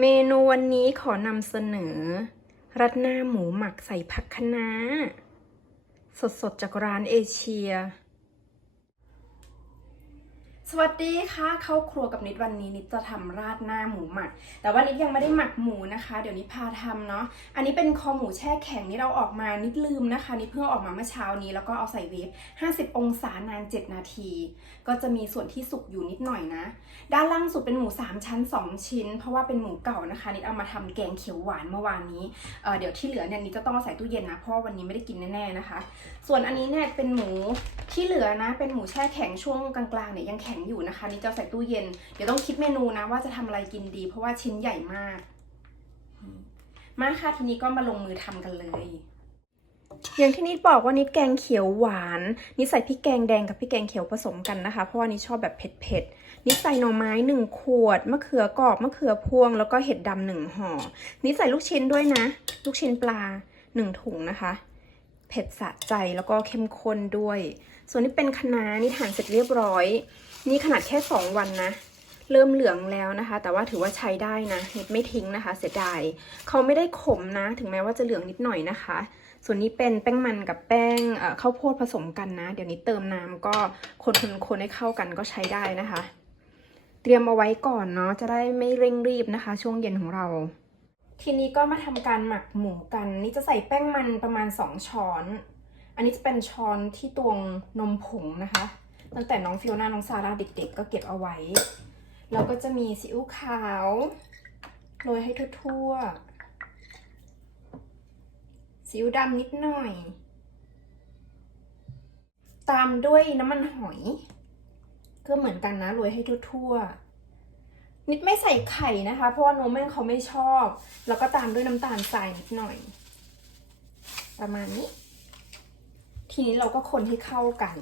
เมนูวันนี้ขอนำเสนอ รัดหน้าหมูหมักใส่ผักคะน้า สดๆจากร้านเอเชีย สวัสดีค่ะ เข้าครัวกับนิดวันนี้นิดจะทำราดหน้าหมูหมัก แต่ว่านิดยังไม่ได้หมักหมูนะคะ เดี๋ยวนิดพาทำเนาะ อันนี้เป็นคอหมูแช่แข็งนี่เราออกมานิดลืมนะคะ นิดเพิ่งออกมาเมื่อเช้านี้แล้วก็เอาใส่เวฟ50 องศานาน 7 นาที ก็จะมีส่วนที่สุกอยู่นิดหน่อยนะ ด้านล่างสุดเป็นหมู 3 ชั้น 2 ชิ้น เพราะว่าเป็นหมูเก่านะคะ นิดเอามาทำแกงเขียวหวานเมื่อวานนี้เอ่อเดี๋ยวที่เหลือเนี่ยนิดจะต้องใส่ตู้เย็นนะ เพราะวันนี้ไม่ได้กินแน่ๆนะคะ ส่วนอันนี้เนี่ยเป็นหมูที่เหลือนะ เป็นหมูแช่แข็งช่วงกลางๆเนี่ยยังแข็งอยู่นะคะนี่จะใส่ตู้เย็น เดี๋ยวต้องคิดเมนูนะว่าจะทำอะไรกินดี เพราะว่าชิ้นใหญ่มาก มาค่ะทีนี้ก็มาลงมือทำกันเลยอย่างที่นิดบอกว่านิดแกงเขียวหวานนิดใส่พริกแกงแดงกับพริกแกงเขียวผสมกันนะคะ เพราะว่านิดชอบแบบเผ็ดๆนิดใส่หน่อไม้หนึ่งขวดมะเขือกรอบมะเขือพวง แล้วก็เห็ดดำหนึ่งห่อนิดใส่ลูกชิ้นด้วยนะ ลูกชิ้นปลาหนึ่งถุงนะคะ เผ็ดสะใจแล้วก็เข้มข้นด้วย ส่วนนี้เป็นคะน้านี่หั่นเสร็จเรียบร้อย นี่ขนาดแค่ 2 วันนะ เริ่มเหลืองแล้วนะคะ แต่ว่าถือว่าใช้ได้นะนิดไม่ทิ้งนะคะ เสียดายเขาไม่ได้ขมนะ ถึงแม้ว่าจะเหลืองนิดหน่อยนะคะ ส่วนนี้เป็นแป้งมันกับแป้งข้าวโพดผสมกันนะ เดี๋ยวนี้เติมน้ำก็คนคนคนให้เข้ากันก็ใช้ได้นะคะ เตรียมเอาไว้ก่อนเนาะจะได้ไม่เร่งรีบนะคะ ช่วงเย็นของเราทีนี้ก็มาทำการหมักหมูกัน นี่จะใส่แป้งมันประมาณ 2 ช้อน อันนี้จะเป็นช้อนที่ตวงนมผงนะคะ ตั้งแต่น้องฟิโอนาน้องซาร่าเด็กๆ ก็เก็บเอาไว้แล้วก็จะมีซีอิ๊วขาวโรยให้ทั่วๆซีอิ๊วดำนิดหน่อย ตามด้วยน้ำมันหอย ก็เหมือนกันนะโรยให้ทั่วๆนิดไม่ใส่ไข่นะคะ เพราะว่าโนแม่งเขาไม่ชอบ แล้วก็ตามด้วยน้ำตาลทรายนิดหน่อย ประมาณนี้ ทีนี้เราก็คนให้เข้ากัน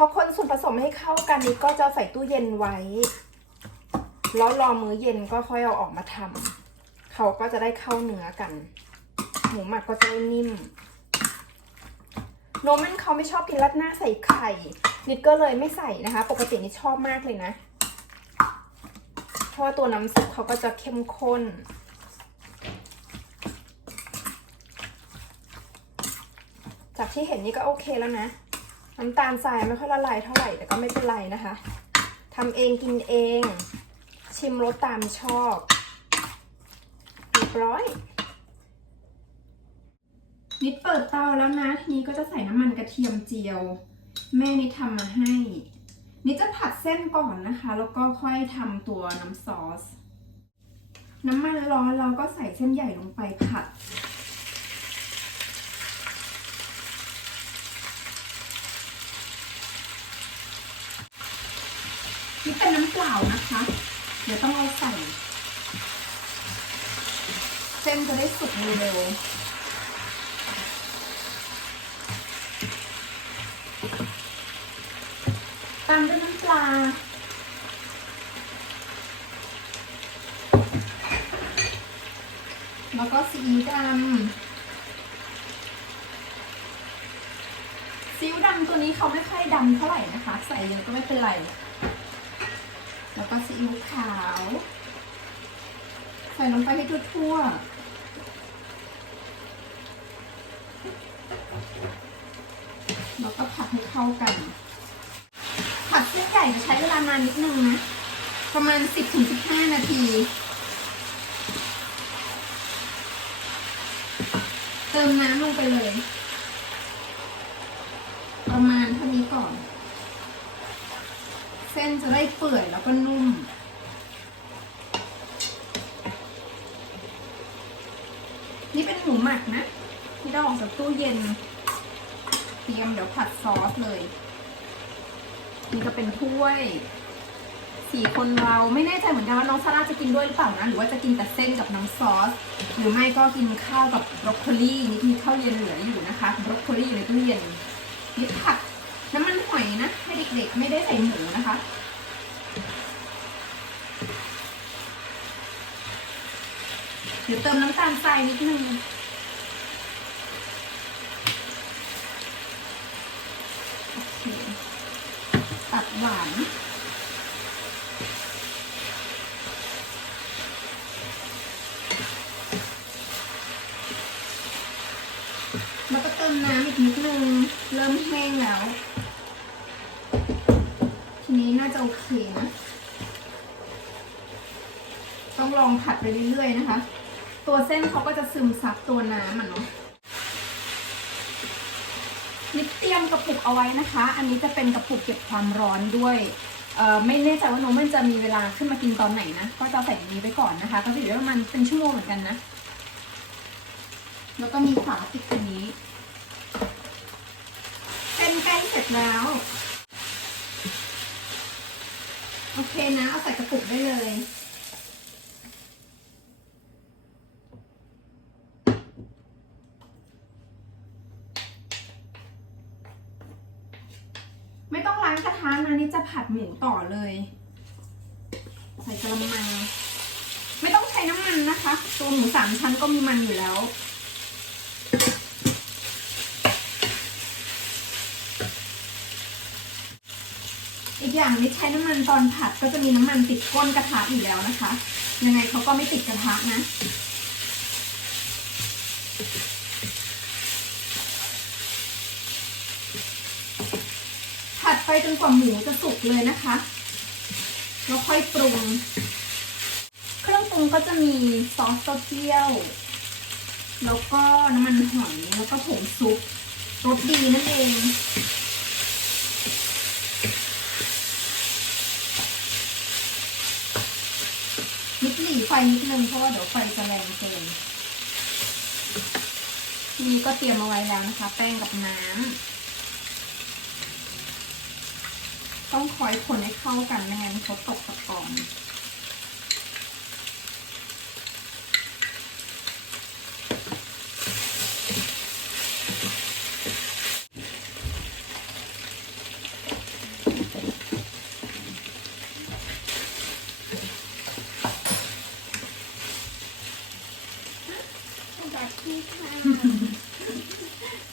พอคนส่วนผสม ให้เข้ากันนี้ก็จะใส่ตู้เย็นไว้ แล้วรอมื้อเย็นก็ค่อยเอาออกมาทำเขาก็จะได้เข้าเนื้อกัน หมูหมักก็จะได้นิ่ม โนมันเขาไม่ชอบกินรัดหน้าใส่ไข่ นิดก็เลยไม่ใส่นะคะ ปกตินิดชอบมากเลยนะ เพราะว่าตัวน้ำซุปเขาก็จะเข้มข้นจากที่เห็นนี่ก็โอเคแล้วนะ น้ำตาลทรายไม่ค่อยละลายเท่าไหร่แต่ก็ไม่เป็นไรนะคะทำเองกินเอง ชิมรสตามชอบเรียบร้อย นิดเปิดเตาแล้วนะทีนี้ก็จะใส่น้ำมันกระเทียมเจียว แม่นิดทำมาให้ นิดจะผัดเส้นก่อนนะคะ แล้วก็ค่อยทำตัวน้ำซอส น้ำมันร้อนเราก็ใส่เส้นใหญ่ลงไปผัด นี่เป็นน้ำเปล่านะคะ เดี๋ยวต้องเอาใส่ เส้นจะได้สุกเร็วตามด้วยน้ำปลาแล้วก็ซีอิ๊วดำซีอิ๊วดำตัวนี้เขาไม่ค่อยดำเท่าไหร่นะคะ ใส่เยอะก็ไม่เป็นไร ซีอิ๊วขาว ใส่ลงไปให้ทั่วๆแล้วก็ผัดให้เข้ากัน ผัดเส้นใหญ่จะใช้เวลานานนิดนึงนะ ประมาณ 10-15 นาทีเติมน้ำลงไปเลย ประมาณเท่านี้ก่อน เส้นจะได้เปื่อยแล้วก็นุ่ม นี่เป็นหมูหมักนะที่เราออกจากตู้เย็น เตรียมเดี๋ยวผัดซอสเลย นี่ก็เป็นถ้วยสี่คนเราไม่แน่ใจเหมือนกันว่าน้องซาร่าจะกินด้วยหรือเปล่านะ หรือว่าจะกินแต่เส้นกับน้ำซอส หรือไม่ก็กินข้าวกับบรอกโคลีนี่มีข้าวเย็นเหลืออยู่นะคะบรอกโคลีอยู่ในตู้เย็นนี่ผัดน้ำมันหอยนะให้เด็กๆ ไม่ได้ใส่หมูนะคะ เดี๋ยวเติมน้ำตาลทรายนิดนึงตัดหวานแล้วก็เติมน้ำอีกนิดนึง เริ่มแห้งแล้ว ทีนี้น่าจะโอเคนะ ต้องลองผัดไปเรื่อยๆนะคะ ตัวเส้นเขาก็จะซึมซับตัวน้ำอะเนาะนิดเตรียมกระปุกเอาไว้นะคะ อันนี้จะเป็นกระปุกเก็บความร้อนด้วยไม่แน่ใจว่าน้องมันจะมีเวลาขึ้นมากินตอนไหนนะ ก็จะใส่นนี้ไปก่อนนะคะ ก็จะอยู่ได้ประมาณเป็นชั่วโมงเหมือนกันนะ แล้วก็มีฝาปิดอันนี้ เป็นใกล้เสร็จแล้ว โอเคนะ เอาใส่กระปุกได้เลย ไม่ต้องล้างกระทะนะนี่จะผัดหมูต่อเลย ใส่กระมัง ไม่ต้องใช้น้ำมันนะคะ ตัวหมูสามชั้นก็มีมันอยู่แล้ว อีกอย่างนิดใช้น้ำมันตอนผัดก็จะมีน้ำมันติดก้นกระทะอยู่แล้วนะคะ ยังไงเขาก็ไม่ติดกระทะนะผัดไปจนกว่าหมูจะสุกเลยนะคะแล้วค่อยปรุง เครื่องปรุงก็จะมีซอสเต้าเจี้ยว แล้วก็น้ำมันหอยแล้วก็ผงซุปรสดีนั่นเอง นิดหลีไฟนิดนึงเพราะว่าเดี๋ยวไฟจะแรงเกินทีนี้ก็เตรียมเอาไว้แล้วนะคะ แป้งกับน้ำต้องคอยคนให้เข้ากันไม่งั้นเขาตกตะกอน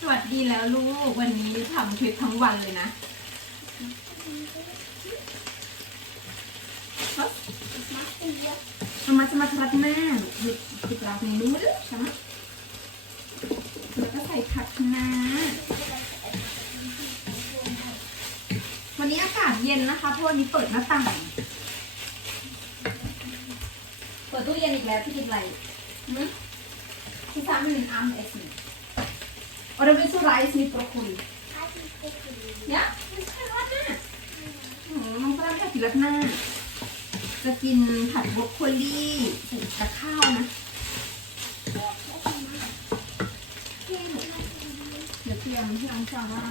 สวัสดี แล้วลูก วันนี้ทำคลิปทั้งวันเลยนะ Sama sama kerat nah, di kerat ini dulu deh, sama. แล้วก็ใส่ผักคะน้าวันนี้อากาศเย็นนะคะเพราะวันนี้เปิดหน้าต่างเปิดตู้เย็นอีกแล้วพี่กินอะไรหืมที่สามเป็นอัมเอสนี่ Oder willst du Reis mit Brokkoli? Ja? Das kein Radner. โอ้น้องฝรั่งอยากกินรัดหน้า จะกินผัดบรอกโคลีใส่กับข้าวนะ เดี๋ยวเตรียมที่น้องซาว่า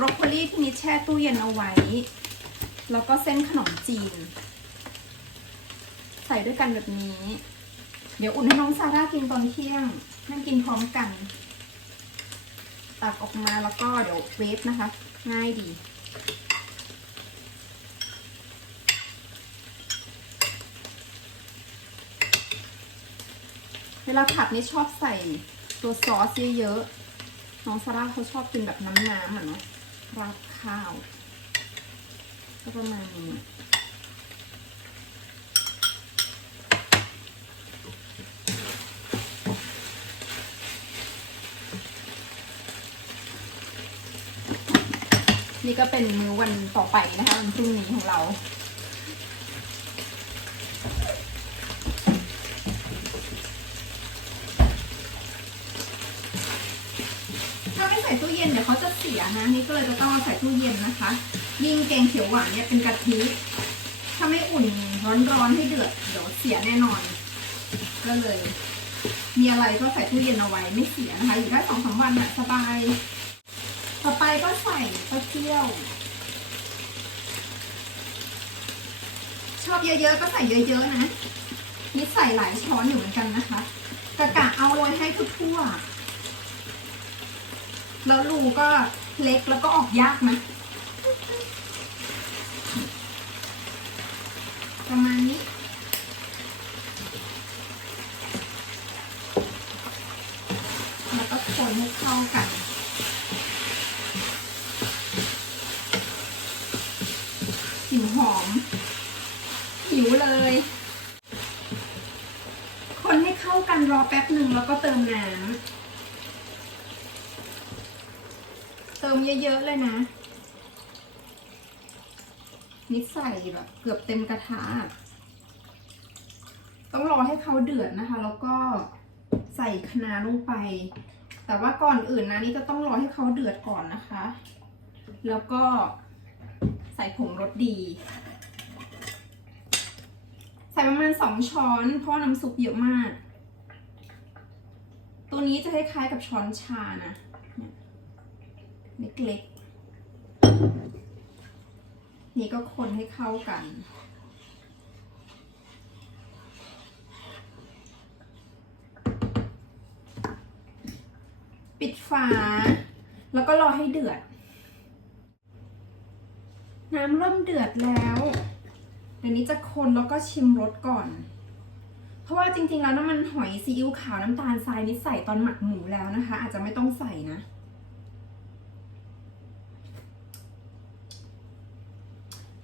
รอกโคลีที่นิดแช่ตู้เย็นเอาไว้ แล้วก็เส้นขนมจีน ใส่ด้วยกันแบบนี้ เดี๋ยวอุ่นให้น้องซาร่ากินตอนเที่ยงนั่งกินพร้อมกัน ตักออกมาแล้วก็เดี๋ยวเวฟนะคะ ง่ายดีเวลาผัดนี่ชอบใส่ตัวซอสเยอะๆ น้องซาร่าเขาชอบกินแบบน้ำน้ำอะเนาะ รับข้าว ก็ประมาณนี้นี่ก็เป็นมื้อวันต่อไปนะคะวันพรุ่งนี้ของเรา ถ้าไม่ใส่ตู้เย็นเดี๋ยวเขาจะเสียนะนี่ก็เลยจะต้องเอาใส่ตู้เย็นนะคะ ยิ่งแกงเขียวหวานเนี่ยเป็นกะทิถ้าไม่อุ่นร้อนๆให้เดือดเดี๋ยวเสียแน่นอน ก็เลย มีอะไรก็ใส่ตู้เย็นเอาไว้ไม่เสียนะคะอยู่ได้สองสามวันน่ะสบาย ต่อไปก็ใส่เต้าเจี้ยวชอบเยอะๆก็ใส่เยอะๆนะนี่ใส่หลายช้อนอยู่เหมือนกันนะคะกะกะเอาโรยให้ทั่วๆ แล้วรูก็เล็กแล้วก็ออกยากนะ ประมาณนี้ แล้วก็คนให้เข้ากันกลิ่นหอม หิวเลย คนให้เข้ากันรอแป๊บหนึ่งแล้วก็เติมน้ำ เติมเยอะๆเลยนะนิดใส่แบบเกือบเต็มกระทะต้องรอให้เขาเดือดนะคะ แล้วก็ใส่คะน้าลงไป แต่ว่าก่อนอื่นนะนี่จะต้องรอให้เขาเดือดก่อนนะคะ แล้วก็ใส่ผงรสดี ใส่ประมาณสองช้อน เพราะน้ำซุปเยอะมาก ตัวนี้จะคล้ายๆกับช้อนชานะ เล็กๆ นี่ก็คนให้เข้ากัน ปิดฝา แล้วก็รอให้เดือด น้ำเริ่มเดือดแล้วเดี๋ยวนี้จะคนแล้วก็ชิมรสก่อน เพราะว่าจริงๆ แล้วน้ำมันหอยซีอิ๊วขาวน้ำตาลทรายนี่ใส่ตอนหมักหมูแล้วนะคะ อาจจะไม่ต้องใส่นะ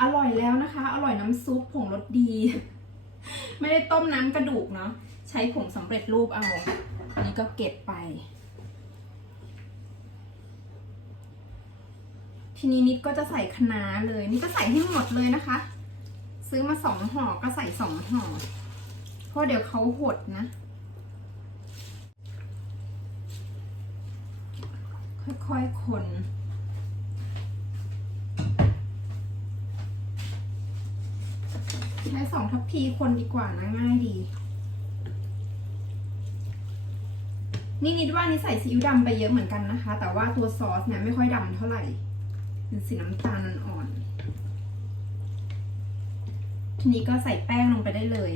อร่อยแล้วนะคะ อร่อยน้ำซุปผงรสดี ไม่ได้ต้มน้ำกระดูกเนาะใช้ผงสำเร็จรูปเอา อันนี้ก็เก็บไป ทีนี้นิดก็จะใส่คะน้าเลยนี่ก็ใส่ให้หมดเลยนะคะ ซื้อมาสองห่อก็ใส่สองห่อเพราะเดี๋ยวเขาหดนะ ค่อยๆคน ใช้สองทัพพีคนดีกว่านะง่ายดี นี่นิดว่านี่ใส่ซีอิ๊วดำไปเยอะเหมือนกันนะคะ แต่ว่าตัวซอสเนี่ยไม่ค่อยดำเท่าไหร่เป็นสีน้ำตาลอ่อนๆทีนี้ก็ใส่แป้งลงไปได้เลย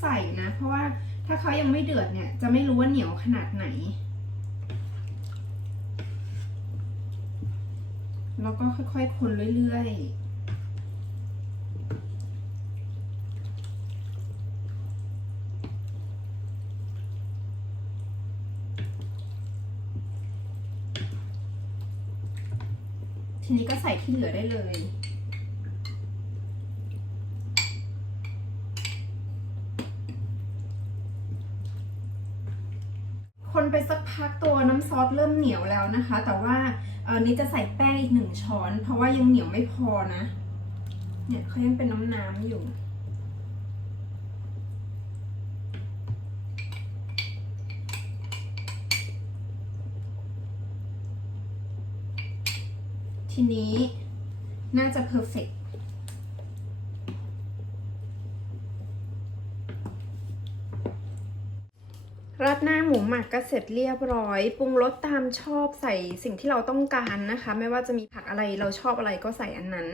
ใส่นะ เพราะว่าถ้าเขายังไม่เดือดเนี่ย จะไม่รู้ว่าเหนียวขนาดไหน แล้วก็ค่อยๆคนเรื่อยๆทีนี้ก็ใส่ที่เหลือได้เลย คนไปสัก พักตัวน้ำซอสเริ่มเหนียวแล้วนะคะ แต่ว่าเออนี้จะใส่แป้งอีกหนึ่งช้อน เพราะว่ายังเหนียวไม่พอนะ เนี่ยเขายังเป็นน้ำน้ำอยู่ ทีนี้น่าจะเพอร์เฟก ราดหน้าหมูหมักก็เสร็จเรียบร้อย ปรุงรสตามชอบใส่สิ่งที่เราต้องการนะคะ ไม่ว่าจะมีผักอะไรเราชอบอะไรก็ใส่อันนั้น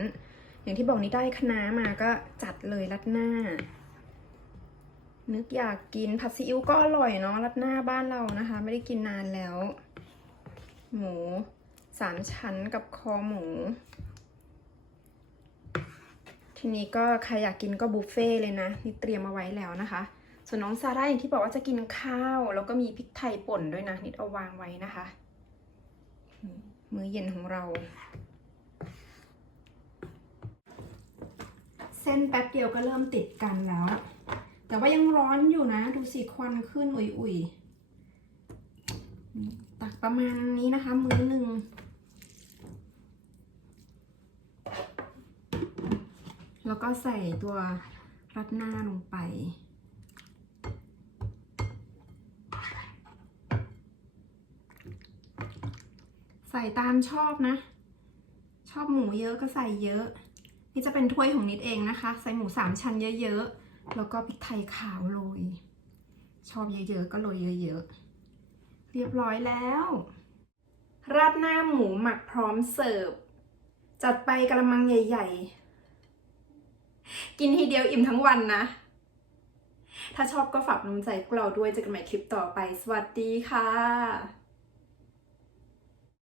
อย่างที่บอกนี้ได้คะน้ามาก็จัดเลยราดหน้า นึกอยากกินผัดซีอิ๊วก็อร่อยเนาะราดหน้าบ้านเรานะคะ ไม่ได้กินนานแล้ว หมูสามชั้นกับคอหมู ทีนี้ก็ใครอยากกินก็บุฟเฟ่เลยนะนี่เตรียมมาไว้แล้วนะคะ ส่วนน้องซาร่าอย่างที่บอกว่าจะกินข้าว แล้วก็มีพริกไทยป่นด้วยนะ นิดเอาวางไว้นะคะ มื้อเย็นของเรา เส้นแป๊บเดียวก็เริ่มติดกันแล้ว แต่ว่ายังร้อนอยู่นะ ดูสิควันขึ้นอุ่ยๆอืมตักประมาณนี้นะคะ มื้อหนึ่งแล้วก็ใส่ตัวรัดหน้าลงไป ตามชอบนะ ชอบหมูเยอะก็ใส่เยอะ นี่จะเป็นถ้วยของนิดเองนะคะ ใส่หมูสามชั้นเยอะๆ แล้วก็พริกไทยขาวโรย ชอบเยอะๆ ก็โรยเยอะๆ เรียบร้อยแล้ว ราดหน้าหมูหมักพร้อมเสิร์ฟ จัดไปกระมังใหญ่ๆ กินทีเดียวอิ่มทั้งวันนะถ้าชอบก็ฝากน้ำใจพวกเราด้วยเจอกันใหม่คลิปต่อไป สวัสดีค่ะ